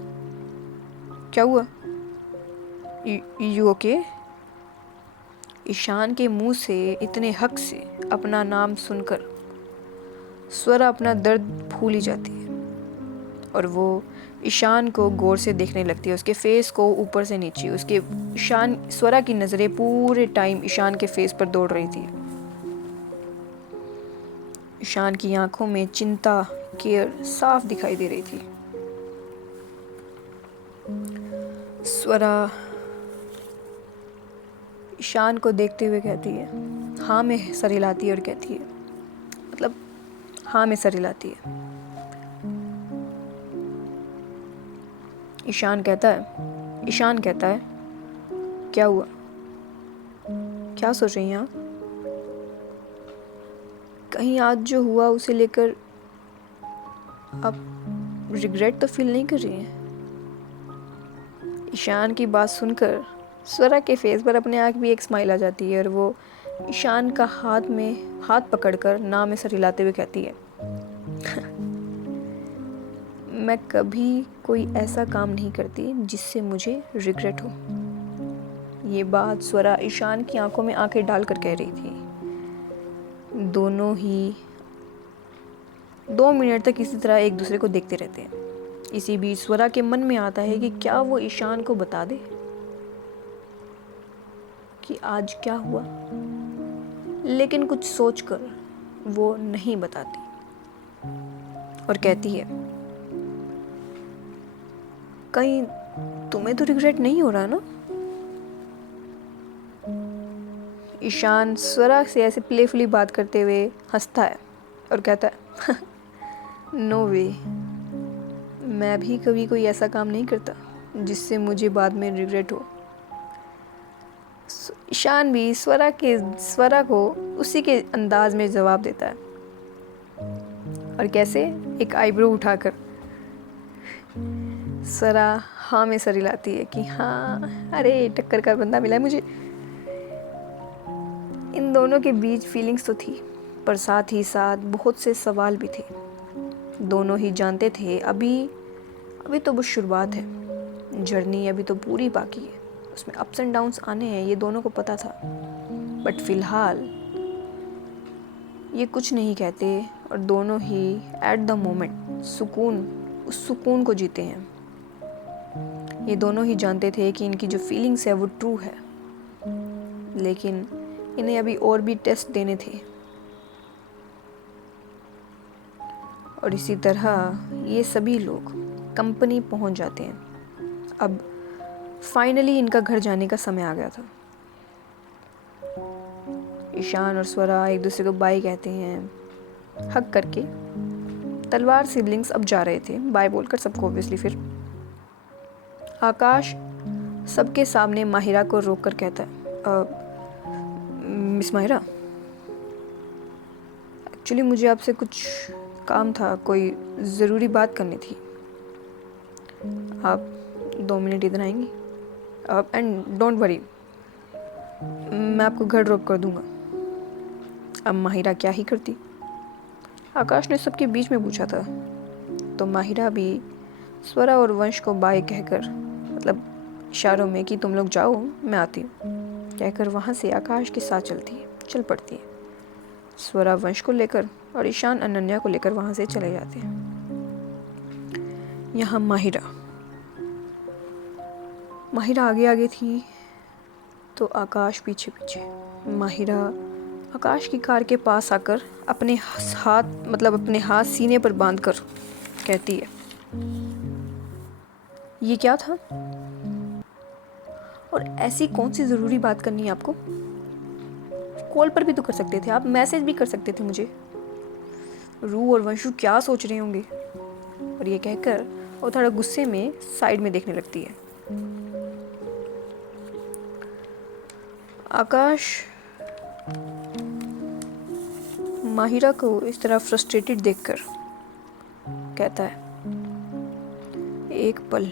क्या हुआ? You okay? ईशान के मुंह से इतने हक से अपना नाम सुनकर स्वरा अपना दर्द भूल ही जाती है और वो ईशान को गौर से देखने लगती है, उसके फेस को ऊपर से नीचे। स्वरा की नज़रें पूरे टाइम ईशान के फेस पर दौड़ रही थी। ईशान की आंखों में चिंता, केयर साफ दिखाई दे रही थी। स्वरा ईशान को देखते हुए कहती है, हाँ में सर हिलाती है और कहती है, मतलब हाँ में सर हिलाती है। ईशान कहता है क्या हुआ? क्या सोच रही हैं आप? कहीं आज जो हुआ उसे लेकर आप रिग्रेट तो फील नहीं कर रही हैं? ईशान की बात सुनकर स्वरा के फेस पर अपने आप भी एक स्माइल आ जाती है और वो ईशान का हाथ पकड़कर नाम में सर हिलाते हुए कहती है, मैं कभी कोई ऐसा काम नहीं करती जिससे मुझे रिग्रेट हो। ये बात स्वरा ईशान की आंखों में आंखें डालकर कह रही थी। दोनों ही 2 मिनट तक इसी तरह एक दूसरे को देखते रहते हैं। इसी बीच स्वरा के मन में आता है कि क्या वो ईशान को बता दे कि आज क्या हुआ, लेकिन कुछ सोचकर वो नहीं बताती और कहती है, कहीं तुम्हें तो रिग्रेट नहीं हो रहा ना? ईशान स्वरा से ऐसे प्लेफुली बात करते हुए हंसता है और कहता है, नो वे, मैं भी कभी कोई ऐसा काम नहीं करता जिससे मुझे बाद में रिग्रेट हो। ईशान भी स्वरा को उसी के अंदाज में जवाब देता है और कैसे, एक आईब्रो उठाकर। स्वरा हाँ में सर हिलाती है कि हाँ, अरे टक्कर का बंदा मिला है मुझे। इन दोनों के बीच फीलिंग्स तो थी, पर साथ ही साथ बहुत से सवाल भी थे। दोनों ही जानते थे अभी तो बस शुरुआत है, जर्नी अभी तो पूरी बाकी है, उसमें अप्स एंड डाउन्स आने हैं, ये दोनों को पता था। बट फिलहाल ये कुछ नहीं कहते और दोनों ही एट द मोमेंट उस सुकून को जीते हैं। ये दोनों ही जानते थे कि इनकी जो फीलिंग्स है वो ट्रू है, लेकिन इन्हें अभी और भी टेस्ट देने थे। और इसी तरह ये सभी लोग कंपनी पहुंच जाते हैं। अब फाइनली इनका घर जाने का समय आ गया था। ईशान और स्वरा एक दूसरे को बाय कहते हैं हग करके। तलवार सिबलिंग्स अब जा रहे थे बाय बोलकर सबको ऑब्वियसली। फिर आकाश सबके सामने माहिरा को रोक कर कहता है, मिस माहिरा, एक्चुअली मुझे आपसे कुछ काम था, कोई ज़रूरी बात करनी थी। आप 2 मिनट इधर आएंगी? एंड डोंट वरी, मैं आपको घर ड्रॉप कर दूंगा। अब माहिरा क्या ही करती। आकाश ने सबके बीच में पूछा था, तो माहिरा भी स्वरा और वंश को बाय कहकर, मतलब इशारों में कि तुम लोग जाओ मैं आती हूँ, कहकर वहाँ से आकाश के साथ चल पड़ती है। स्वरा वंश को लेकर और ईशान अनन्या को लेकर वहाँ से चले जाते हैं। यहाँ माहिरा आगे आगे थी तो आकाश पीछे पीछे। माहिरा आकाश की कार के पास आकर अपने हाथ सीने पर बांधकर कहती है, ये क्या था? और ऐसी कौन सी ज़रूरी बात करनी है आपको? कॉल पर भी तो कर सकते थे आप, मैसेज भी कर सकते थे मुझे। रू और वंशु क्या सोच रहे होंगे? और ये कहकर वो थोड़ा गुस्से में साइड में देखने लगती है। आकाश माहिरा को इस तरह फ्रस्ट्रेटेड देखकर कहता है, एक पल,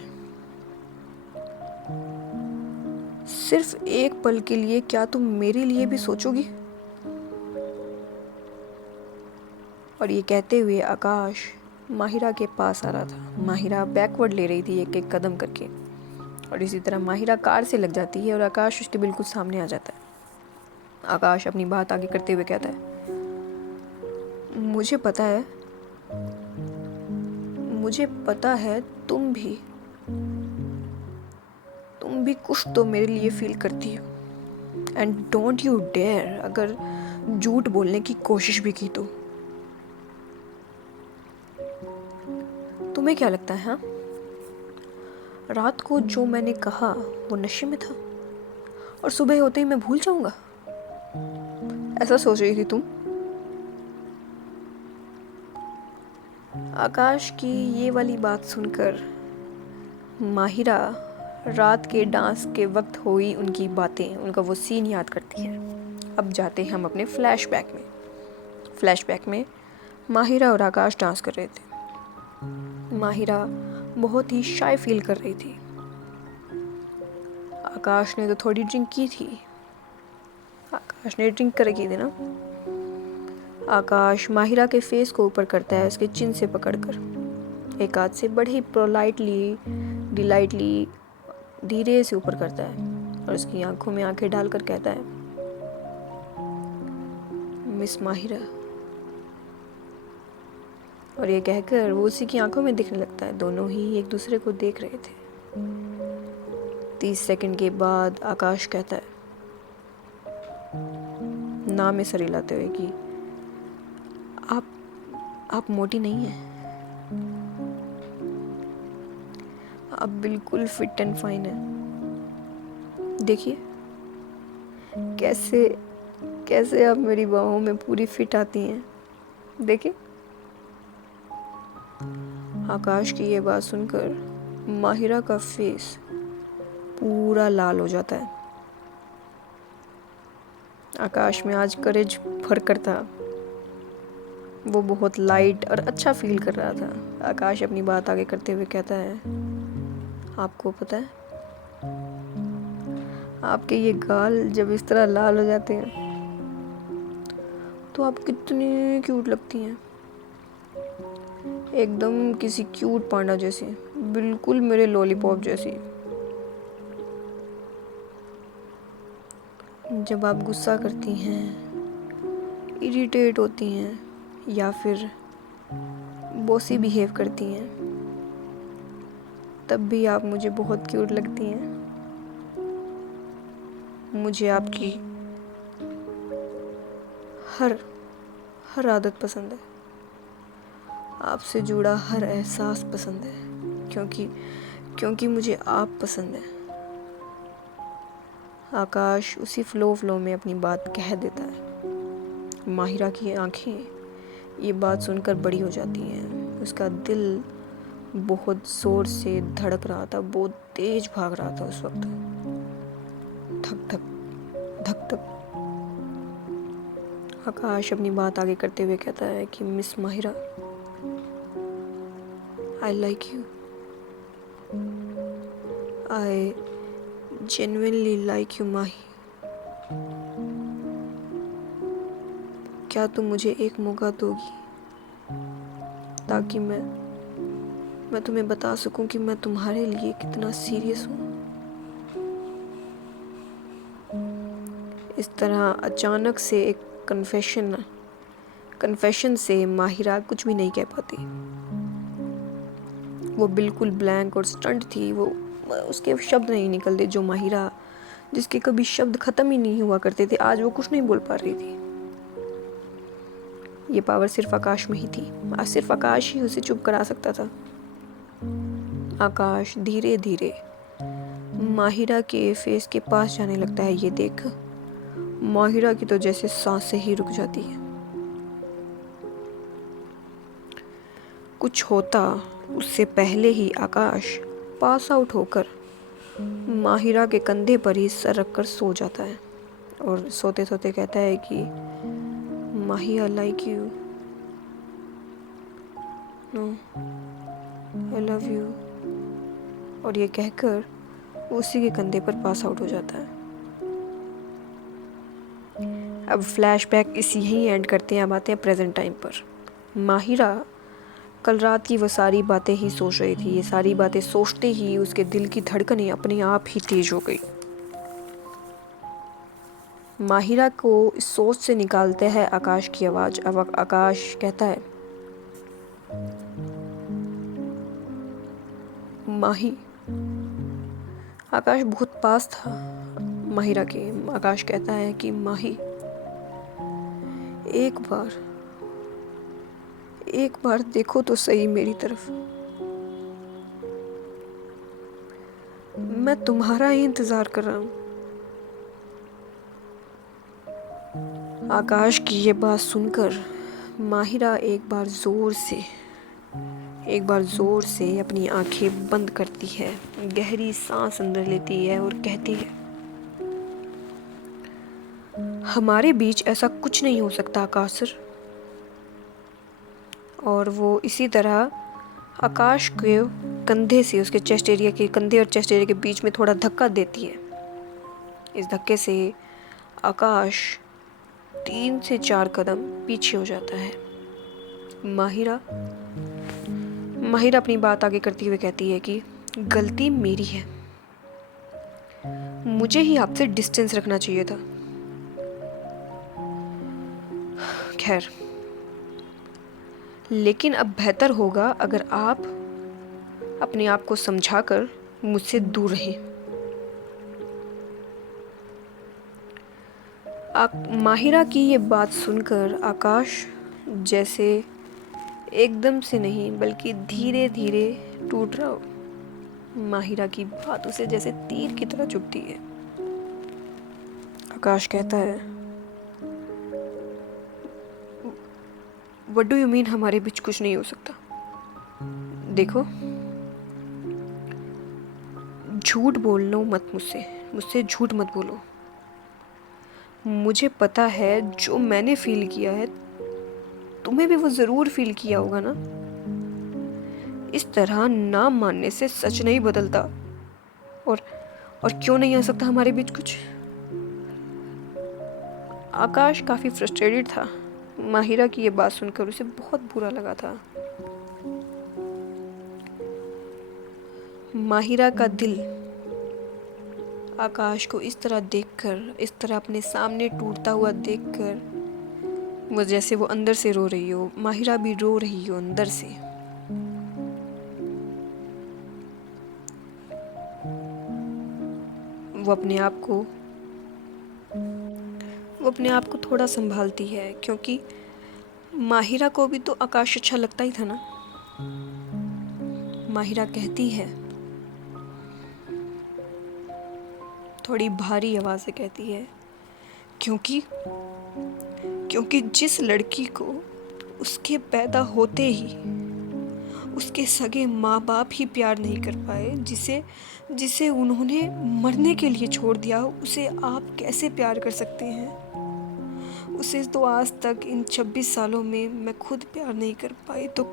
सिर्फ एक पल के लिए क्या तुम मेरे लिए भी सोचोगी? और ये कहते हुए आकाश माहिरा के पास आ रहा था। माहिरा बैकवर्ड ले रही थी एक एक कदम करके, और इसी तरह माहिरा कार से लग जाती है और आकाश उसके बिल्कुल सामने आ जाता है। आकाश अपनी बात आगे करते हुए कहता है, मुझे पता है तुम भी कुछ तो मेरे लिए फील करती हो। एंड डोंट यू डेयर अगर झूठ बोलने की कोशिश भी की तो। तुम्हें क्या लगता है, हाँ? रात को जो मैंने कहा वो नशे में था और सुबह होते ही मैं भूल जाऊंगा? ऐसा सोच रही थी तुम? आकाश की ये वाली बात सुनकर माहिरा रात के डांस के वक्त हुई उनकी बातें, उनका वो सीन याद करती है। अब जाते हैं हम अपने फ्लैशबैक में माहिरा और आकाश डांस कर रहे थे। माहिरा बहुत ही शाय फील कर रही थी। आकाश ने तो थोड़ी ड्रिंक की थी। आकाश ने ड्रिंक करके थी ना। आकाश माहिरा के फेस को ऊपर करता है, उसके चिन से पकड़कर एक हाथ से बड़े ही पोलाइटली डिलाइटली धीरे से ऊपर करता है और उसकी आंखों में आंखें डालकर कहता है, मिस माहिरा। और ये कहकर वो उसी की आंखों में दिखने लगता है। दोनों ही एक दूसरे को देख रहे थे। 30 सेकंड के बाद आकाश कहता है, नाम में सर हिलाते हुए, कि आप मोटी नहीं हैं, आप बिल्कुल फिट एंड फाइन हैं। देखिए कैसे आप मेरी बाहों में पूरी फिट आती हैं, देखिए। आकाश की ये बात सुनकर माहिरा का फेस पूरा लाल हो जाता है। आकाश में आज करेज भरकर था। वो बहुत लाइट और अच्छा फील कर रहा था। आकाश अपनी बात आगे करते हुए कहता है, आपको पता है, आपके ये गाल जब इस तरह लाल हो जाते हैं तो आप कितनी क्यूट लगती हैं, एकदम किसी क्यूट पांडा जैसी, बिल्कुल मेरे लॉलीपॉप जैसी। जब आप गुस्सा करती हैं, इरिटेट होती हैं या फिर बॉसी बिहेव करती हैं, तब भी आप मुझे बहुत क्यूट लगती हैं। मुझे आपकी हर आदत पसंद है, आपसे जुड़ा हर एहसास पसंद है, क्योंकि मुझे आप पसंद है। आकाश उसी फ्लो में अपनी बात कह देता है। माहिरा की आंखें ये बात सुनकर बड़ी हो जाती हैं। उसका दिल बहुत ज़ोर से धड़क रहा था, बहुत तेज भाग रहा था उस वक्त। धक धक धक धक। आकाश अपनी बात आगे करते हुए कहता है कि miss Mahira, I like you, I genuinely like you Mahi. क्या तुम मुझे एक मौका दोगी ताकि मैं तुम्हें बता सकूं कि मैं तुम्हारे लिए कितना सीरियस हूँ? इस तरह अचानक से एक कन्फेशन से माहिरा कुछ भी नहीं कह पाती। वो बिल्कुल ब्लैंक और स्टंट थी। वो उसके शब्द नहीं निकलते। जो माहिरा जिसके कभी शब्द ख़त्म ही नहीं हुआ करते थे, आज वो कुछ नहीं बोल पा रही थी। ये पावर सिर्फ आकाश में ही थी। सिर्फ आकाश ही उसे चुप करा सकता था। आकाश धीरे धीरे माहिरा के फेस के पास जाने लगता है। ये देख माहिरा की तो जैसे सांसें ही रुक जाती है। कुछ होता उससे पहले ही आकाश पास आउट होकर माहिरा के कंधे पर ही सर रखकर सो जाता है और सोते सोते कहता है कि Mahi I like you, no I love you, और ये कहकर उसी के कंधे पर पास आउट हो जाता है। अब फ्लैशबैक इसी ही एंड करते हैं। अब आते हैं प्रेजेंट टाइम पर। माहिरा कल रात की वो सारी बातें ही सोच रही थी। ये सारी बातें सोचते ही उसके दिल की धड़कनें अपने आप ही तेज हो गई। माहिरा को इस सोच से निकालते हैं आकाश की आवाज़। अब आकाश कहता है, माही। आकाश बहुत पास था माहिरा के। आकाश कहता है कि माही, एक बार देखो तो सही मेरी तरफ। मैं तुम्हारा ही इंतजार कर रहा हूँ। आकाश की ये बात सुनकर माहिरा एक बार जोर से अपनी आंखें बंद करती है, गहरी सांस अंदर लेती है और कहती है, हमारे बीच ऐसा कुछ नहीं हो सकता आकाश सर। और वो इसी तरह आकाश के कंधे से उसके चेस्ट एरिया के कंधे और चेस्ट एरिया के बीच में थोड़ा धक्का देती है। इस धक्के से आकाश 3 से 4 कदम पीछे हो जाता है। माहिरा अपनी बात आगे करती हुए कहती है कि गलती मेरी है, मुझे ही आपसे डिस्टेंस रखना चाहिए था। खैर, लेकिन अब बेहतर होगा अगर आप अपने आप को समझाकर मुझसे दूर रहें। माहिरा की ये बात सुनकर आकाश जैसे एकदम से नहीं बल्कि धीरे धीरे टूट रहा हो। माहिरा की बात उसे जैसे तीर की तरह चुभती है। आकाश कहता है, व्हाट डू यू मीन हमारे बीच कुछ नहीं हो सकता? देखो, झूठ बोलो मत मुझसे झूठ मत बोलो। मुझे पता है जो मैंने फील किया है तुम्हें भी वो ज़रूर फील किया होगा ना। इस तरह ना मानने से सच नहीं बदलता। और क्यों नहीं आ सकता हमारे बीच कुछ? आकाश काफ़ी फ्रस्ट्रेटेड था। माहिरा की ये बात सुनकर उसे बहुत बुरा लगा था। माहिरा का दिल आकाश को इस तरह देखकर, इस तरह अपने सामने टूटता हुआ देखकर, वो जैसे वो अंदर से रो रही हो, माहिरा भी रो रही हो अंदर से। वो अपने आप को थोड़ा संभालती है, क्योंकि माहिरा को भी तो आकाश अच्छा लगता ही था ना। माहिरा कहती है, थोड़ी भारी आवाज़ से कहती है, क्योंकि जिस लड़की को उसके पैदा होते ही उसके सगे माँ बाप ही प्यार नहीं कर पाए, जिसे उन्होंने मरने के लिए छोड़ दिया, उसे आप कैसे प्यार कर सकते हैं? उसे तो आज तक इन 26 सालों में मैं खुद प्यार नहीं कर पाई, तो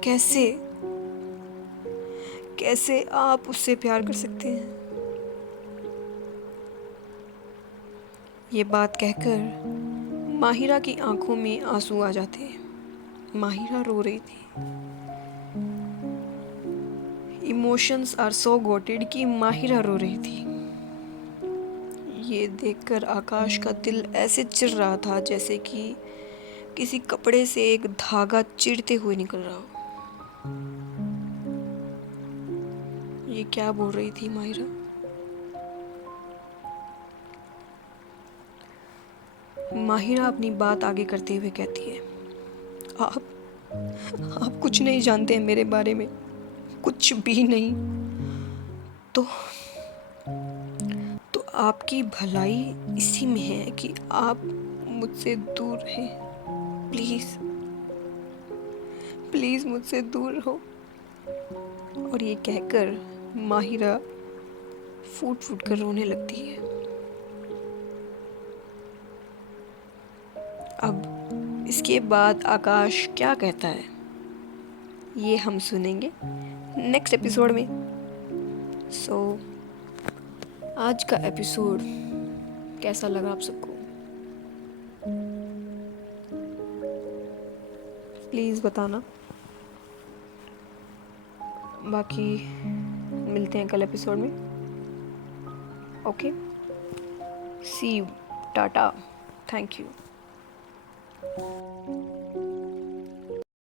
कैसे आप उससे प्यार कर सकते हैं? ये बात कहकर माहिरा की आंखों में आंसू आ जाते हैं। माहिरा रो रही थी। इमोशंस आर सो गॉटेड कि माहिरा रो रही थी। ये देखकर आकाश का दिल ऐसे चिर रहा था जैसे कि किसी कपड़े से एक धागा चिरते हुए निकल रहा हो। ये क्या बोल रही थी माहिरा? माहिरा अपनी बात आगे करते हुए कहती है, आप कुछ नहीं जानते हैं मेरे बारे में, कुछ भी नहीं। तो आपकी भलाई इसी में है कि आप मुझसे दूर रहें। प्लीज़ प्लीज़ मुझसे दूर रहो। और ये कहकर माहिरा फूट फूट कर रोने लगती है। अब इसके बाद आकाश क्या कहता है ये हम सुनेंगे नेक्स्ट एपिसोड में। सो आज का एपिसोड कैसा लगा आप सबको, प्लीज़ बताना। बाकी मिलते हैं कल एपिसोड में। Okay, see you, tata, thank you.